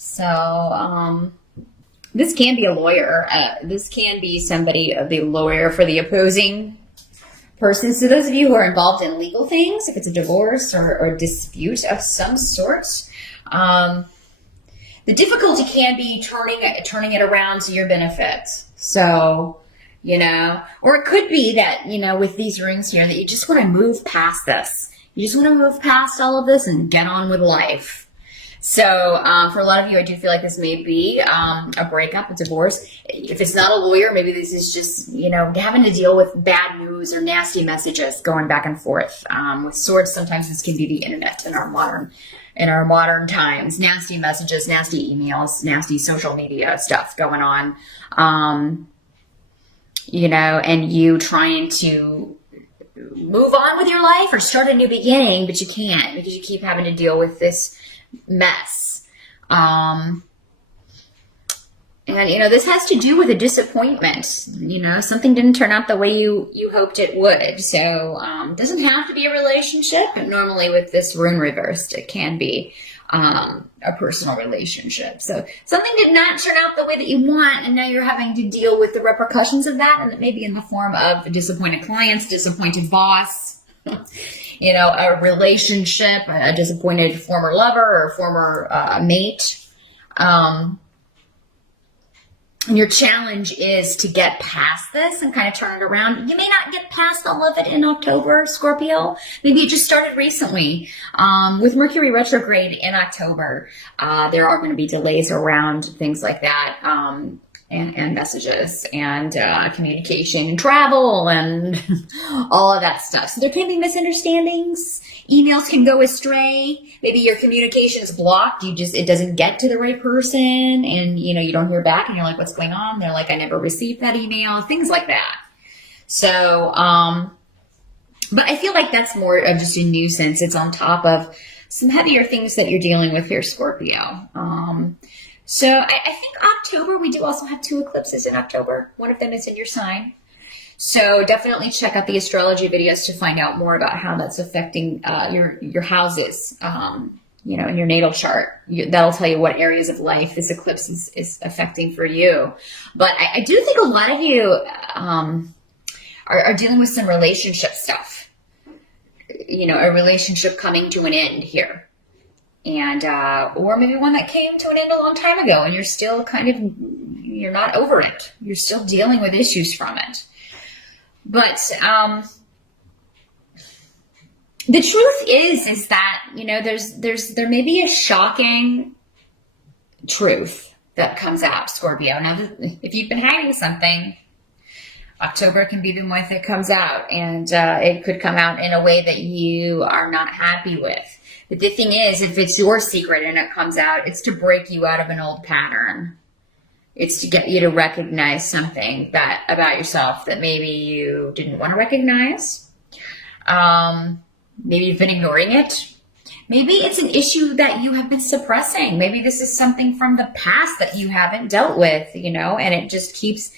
So, this can be a lawyer. This can be somebody, the lawyer for the opposing person. So those of you who are involved in legal things, if it's a divorce or a dispute of some sort, the difficulty can be turning it around to your benefit. So, or it could be that, with these runes here, that you just want to move past this. You just want to move past all of this and get on with life. So for a lot of you, I do feel like this may be a breakup, a divorce. If it's not a lawyer, maybe this is just, having to deal with bad news or nasty messages going back and forth. With swords, sometimes this can be the internet in our modern times. Nasty messages, nasty emails, nasty social media stuff going on. And you trying to move on with your life or start a new beginning, but you can't because you keep having to deal with this mess. And this has to do with a disappointment. Something didn't turn out the way you hoped it would. So it doesn't have to be a relationship, but normally with this rune reversed, it can be a personal relationship. So something did not turn out the way that you want, and now you're having to deal with the repercussions of that, and it may be in the form of disappointed clients, disappointed boss, a relationship, a disappointed former lover or former mate. And your challenge is to get past this and kind of turn it around. You may not get past all of it in October, Scorpio. Maybe it just started recently. With Mercury retrograde in October, there are going to be delays around things like that, and messages and communication and travel and all of that stuff. So there can be misunderstandings. Emails can go astray. Maybe your communication is blocked. It doesn't get to the right person, and you don't hear back, and you're like, what's going on? They're like, I never received that email, things like that. So, but I feel like that's more of just a nuisance. It's on top of some heavier things that you're dealing with here, Scorpio. So I think October, we do also have 2 eclipses in October. One of them is in your sign. So definitely check out the astrology videos to find out more about how that's affecting your houses, in your natal chart. That'll tell you what areas of life this eclipse is affecting for you. But I do think a lot of you are dealing with some relationship stuff. A relationship coming to an end here. And or maybe one that came to an end a long time ago, and you're still you're not over it. You're still dealing with issues from it. But the truth is that there may be a shocking truth that comes out, Scorpio. Now, if you've been hiding something, October can be the month it comes out, and it could come out in a way that you are not happy with. But the thing is, if it's your secret and it comes out, it's to break you out of an old pattern. It's to get you to recognize something about yourself that maybe you didn't want to recognize. Maybe you've been ignoring it. Maybe it's an issue that you have been suppressing. Maybe this is something from the past that you haven't dealt with, and it just keeps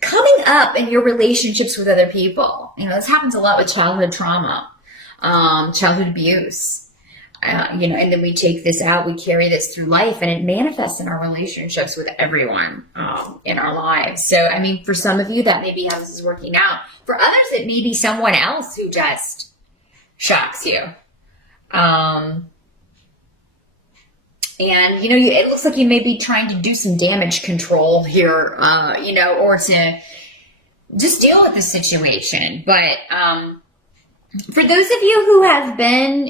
coming up in your relationships with other people. This happens a lot with childhood trauma, childhood abuse. And then we take this out, we carry this through life, and it manifests in our relationships with everyone in our lives. So, for some of you, that may be how this is working out. For others, it may be someone else who just shocks you. And, it looks like you may be trying to do some damage control here, or to just deal with the situation. But, for those of you who have been,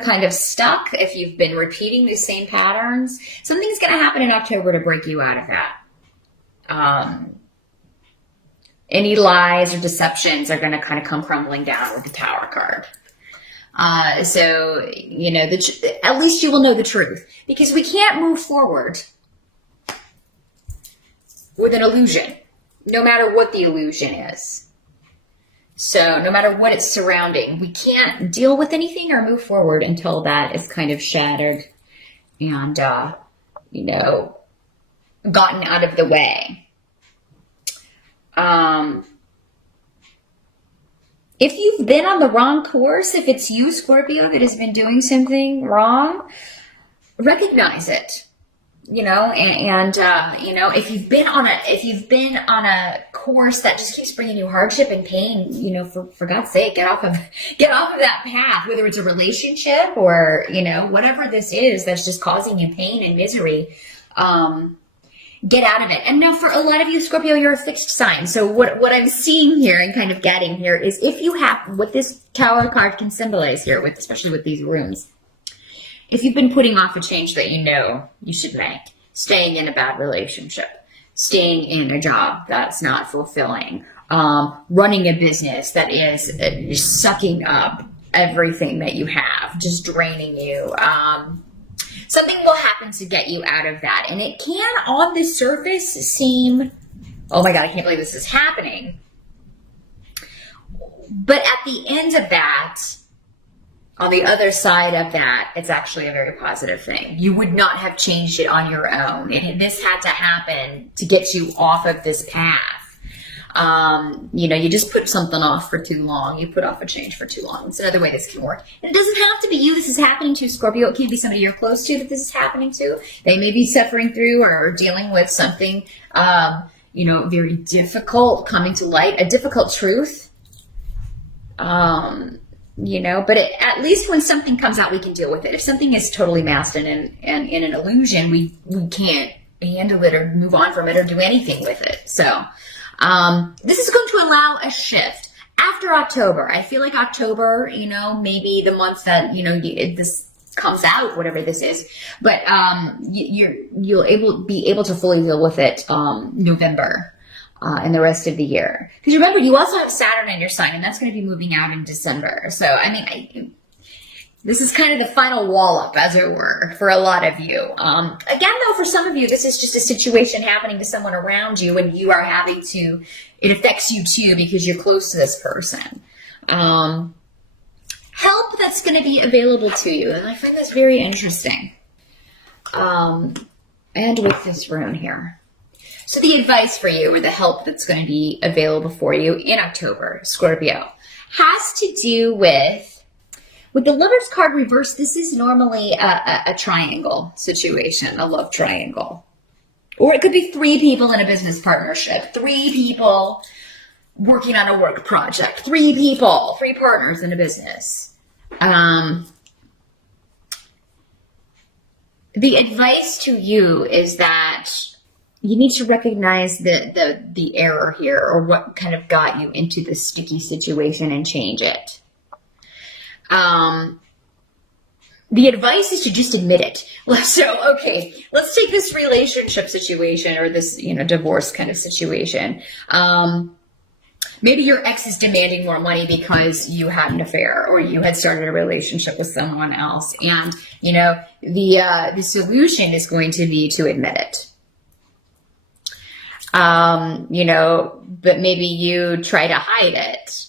kind of stuck, if you've been repeating the same patterns, something's going to happen in October to break you out of that. Any lies or deceptions are going to kind of come crumbling down with the Tower card. So, at least you will know the truth, because we can't move forward with an illusion, no matter what the illusion is. So no matter what it's surrounding, we can't deal with anything or move forward until that is kind of shattered and, gotten out of the way. If you've been on the wrong course, if it's you, Scorpio, that has been doing something wrong, recognize it. if you've been on a course that just keeps bringing you hardship and pain, for God's sake, get off of that path, whether it's a relationship or, whatever this is that's just causing you pain and misery. Get out of it. And now for a lot of you, Scorpio, you're a fixed sign. So what I'm seeing here and kind of getting here is if you have what this Tower card can symbolize here, especially with these runes, if you've been putting off a change that you should make, staying in a bad relationship, staying in a job that's not fulfilling, running a business that is sucking up everything that you have, just draining you, something will happen to get you out of that. And it can, on the surface, seem, oh my God, I can't believe this is happening. But at the end of that, on the other side of that, it's actually a very positive thing. You would not have changed it on your own. This had to happen to get you off of this path. You just put something off for too long. You put off a change for too long. It's another way this can work. And it doesn't have to be you this is happening to, Scorpio. It can be somebody you're close to that this is happening to. They may be suffering through or dealing with something, very difficult coming to light, a difficult truth. But at least when something comes out, we can deal with it. If something is totally masked and in an illusion, we can't handle it or move on from it or do anything with it. So, this is going to allow a shift after October. I feel like October, maybe the month that, this comes out, whatever this is, but, you'll be able to fully deal with it, November, and the rest of the year. Because remember, you also have Saturn in your sign, and that's going to be moving out in December. So, this is kind of the final wallop, as it were, for a lot of you. Again, though, for some of you, this is just a situation happening to someone around you, and you are having to, it affects you too, because you're close to this person. Help that's going to be available to you, and I find this very interesting. And with this rune here. So the advice for you, or the help that's going to be available for you in October, Scorpio, has to do with the Lover's card reversed. This is normally a triangle situation, a love triangle. Or it could be 3 people in a business partnership, 3 people working on a work project, 3 partners in a business. The advice to you is that you need to recognize the error here, or what kind of got you into this sticky situation, and change it. The advice is to just admit it. So, okay, let's take this relationship situation, or this, divorce kind of situation. Maybe your ex is demanding more money because you had an affair, or you had started a relationship with someone else. And, the solution is going to be to admit it. But maybe you try to hide it.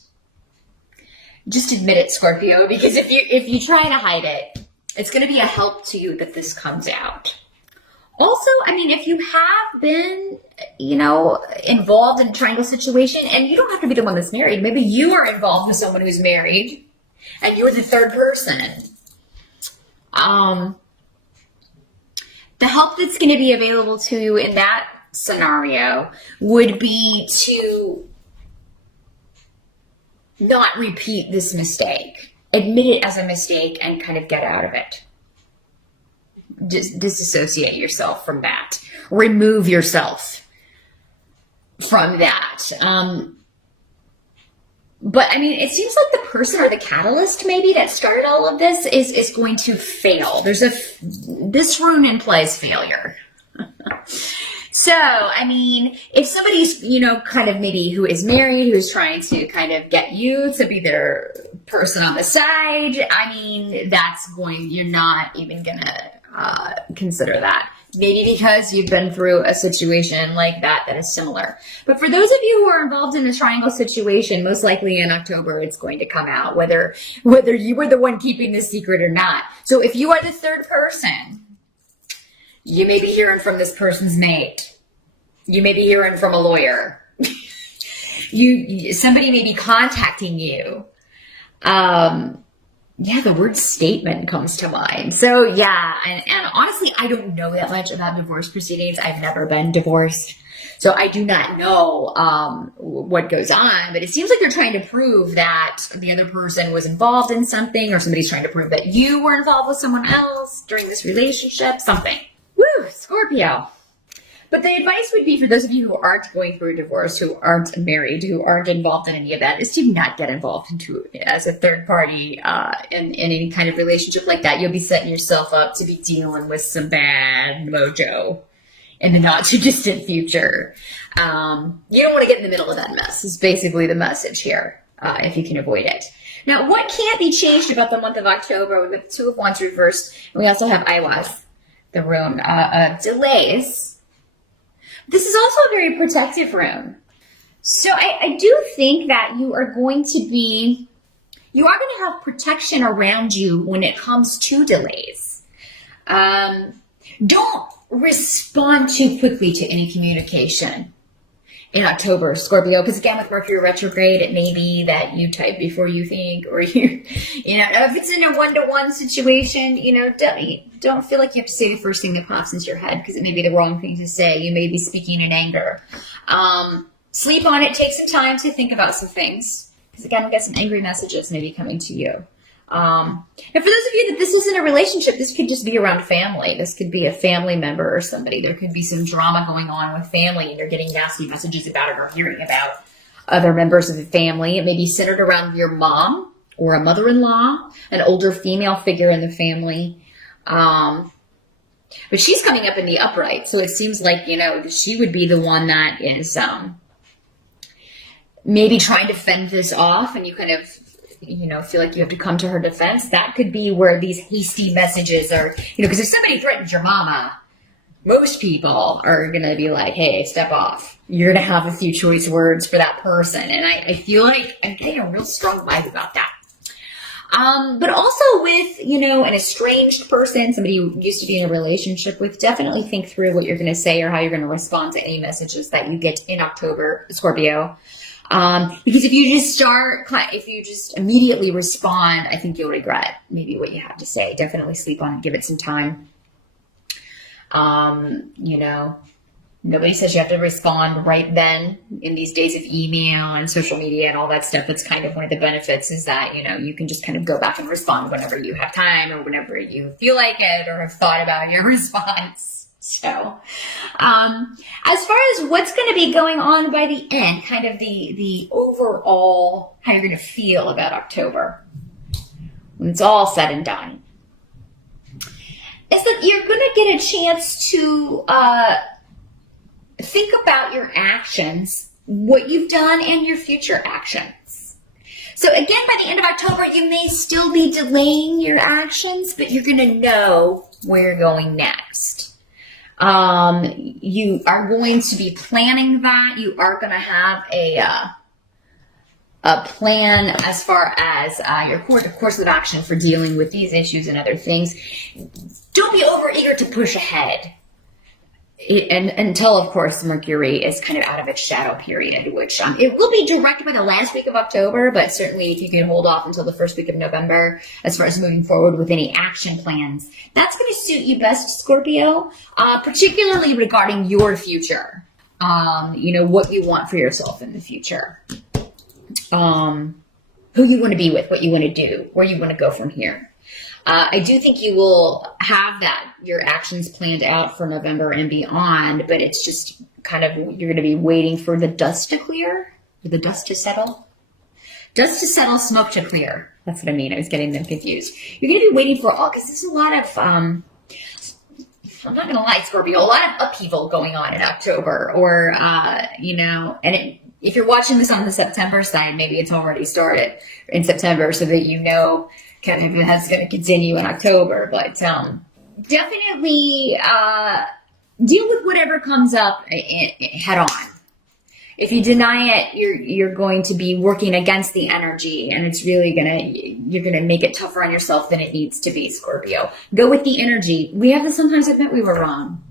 Just admit it, Scorpio, because if you try to hide it, it's going to be a help to you that this comes out. Also, if you have been, involved in a triangle situation, and you don't have to be the one that's married. Maybe you are involved with someone who's married, and you're the third person. The help that's going to be available to you in that scenario would be to not repeat this mistake. Admit it as a mistake and kind of get out of it. Just disassociate yourself from that. Remove yourself from that. But it seems like the person or the catalyst maybe that started all of this is going to fail. This rune implies failure. So, if somebody's, kind of maybe who is married, who's trying to kind of get you to be their person on the side, you're not even going to consider that. Maybe because you've been through a situation like that is similar. But for those of you who are involved in a triangle situation, most likely in October, it's going to come out, whether you were the one keeping the secret or not. So if you are the third person, you may be hearing from this person's mate. You may be hearing from a lawyer. Somebody may be contacting you. Yeah, the word statement comes to mind. So yeah, and honestly, I don't know that much about divorce proceedings. I've never been divorced. So I do not know what goes on, but it seems like they're trying to prove that the other person was involved in something, or somebody's trying to prove that you were involved with someone else during this relationship, something. Woo, Scorpio. But the advice would be for those of you who aren't going through a divorce, who aren't married, who aren't involved in any of that, is to not get involved into as a third party in any kind of relationship like that. You'll be setting yourself up to be dealing with some bad mojo in the not too distant future. You don't want to get in the middle of that mess, is basically the message here, if you can avoid it. Now, what can't be changed about the month of October? We've got the Two of Wands reversed, and we also have Iwas, the rune, delays. This is also a very protective rune. So I do think that you are going to have protection around you when it comes to delays. Don't respond too quickly to any communication in October, Scorpio, because again, with Mercury retrograde, it may be that you type before you think, or if it's in a one-to-one situation, don't feel like you have to say the first thing that pops into your head, because it may be the wrong thing to say. You may be speaking in anger. Sleep on it. Take some time to think about some things, because again, we got some angry messages maybe coming to you. And for those of you that this isn't a relationship, this could just be around family. This could be a family member or somebody. There could be some drama going on with family, and you're getting nasty messages about it, or hearing about other members of the family. It may be centered around your mom or a mother-in-law, an older female figure in the family. But she's coming up in the upright, so it seems like, she would be the one that is maybe trying to fend this off, and you kind of feel like you have to come to her defense. That could be where these hasty messages are, because if somebody threatens your mama, most people are going to be like, hey, step off. You're going to have a few choice words for that person. And I feel like I'm getting a real strong vibe about that. But also with, an estranged person, somebody you used to be in a relationship with, definitely think through what you're going to say or how you're going to respond to any messages that you get in October, Scorpio. Because if you just immediately respond, I think you'll regret maybe what you have to say. Definitely sleep on it. Give it some time. Nobody says you have to respond right then in these days of email and social media and all that stuff. That's kind of one of the benefits, is that, you can just kind of go back and respond whenever you have time, or whenever you feel like it, or have thought about your response. So, as far as what's going to be going on by the end, kind of the overall, how you're going to feel about October, when it's all said and done, is that you're going to get a chance to think about your actions, what you've done, and your future actions. So again, by the end of October, you may still be delaying your actions, but you're going to know where you're going next. You are going to be planning that. You are going to have a plan as far as your course of action for dealing with these issues and other things. Don't be overeager to push ahead. Until, of course, Mercury is kind of out of its shadow period, which it will be direct by the last week of October, but certainly if you can hold off until the first week of November as far as moving forward with any action plans, that's going to suit you best, Scorpio, particularly regarding your future, what you want for yourself in the future, who you want to be with, what you want to do, where you want to go from here. I do think you will have your actions planned out for November and beyond, but it's just kind of, you're going to be waiting for the dust to clear, for the dust to settle. Dust to settle, smoke to clear. That's what I mean. I was getting them confused. You're going to be waiting for because there's a lot of, I'm not going to lie, Scorpio, a lot of upheaval going on in October, or, and if you're watching this on the September side, maybe it's already started in September, so that kind of that's going to continue in October. But definitely deal with whatever comes up head on. If you deny it, you're going to be working against the energy, and it's really you're gonna make it tougher on yourself than it needs to be, Scorpio. Go with the energy. We have to sometimes admit we were wrong.